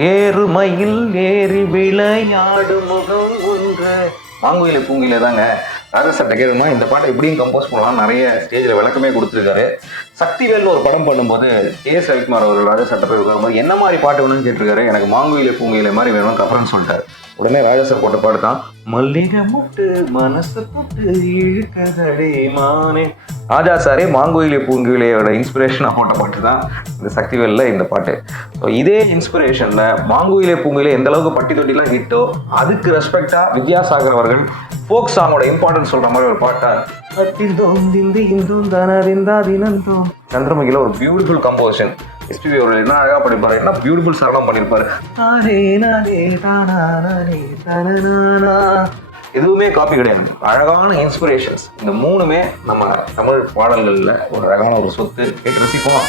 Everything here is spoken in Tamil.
ஏறுமையில் ஏறி விளையாடு முகம் ஒன்று. மாங்குயில பூங்குயில தாங்க. ராஜசட்டை கேட்குமா இந்த பாட்டை எப்படியும் கம்போஸ் பண்ணலாம், நிறைய ஸ்டேஜில் விளக்கமே கொடுத்துருக்காரு. சக்திவேல்னு ஒரு படம் பண்ணும்போது எஸ் ரவிக்குமார் அவர் ராஜசட்டை போய் உட்காரும்போது என்ன மாதிரி பாட்டு வேணும்னு கேட்டிருக்காரு. எனக்கு மாங்குயில பூங்குயில மாதிரி வேணும் கஃபரன்னு சொல்லிட்டாரு. உடனே ராஜா போட்ட பாட்டு தான் மல்லிகை முட்டு மனசு போட்டு இழுக்கதடே மானே. ராஜா சாரே மாங்குயிலே பூங்குயிலையோட இன்ஸ்பிரேஷனாக போட்ட பாட்டு தான் இந்த சக்திவேலில் இந்த பாட்டு. ஸோ இதே இன்ஸ்பிரேஷனில் மாங்குயிலே பூங்குயிலே எந்த அளவுக்கு பட்டி தொட்டிலாம் ஹிட்டோ அதுக்கு ரெஸ்பெக்டாக வித்யாசாகர் அவர்கள் ஃபோக் சாங்கோட இம்பார்ட்டன்ஸ் சொல்கிற மாதிரி ஒரு பாட்டா சந்திரமுகில ஒரு பியூட்டிஃபுல் கம்போசிஷன். எஸ்பிபி அவர்கள் என்ன அழகாக பண்ணியிருப்பாரு, என்ன பியூட்டிஃபுல் சரணம் பண்ணியிருப்பாரு. எதுவுமே காப்பி கிடையாது, அழகான இன்ஸ்பிரேஷன்ஸ். இந்த மூணுமே நம்ம தமிழ் பாடல்களில் ஒரு அழகான ஒரு சொத்து. கேட்டு ரசிப்போம்.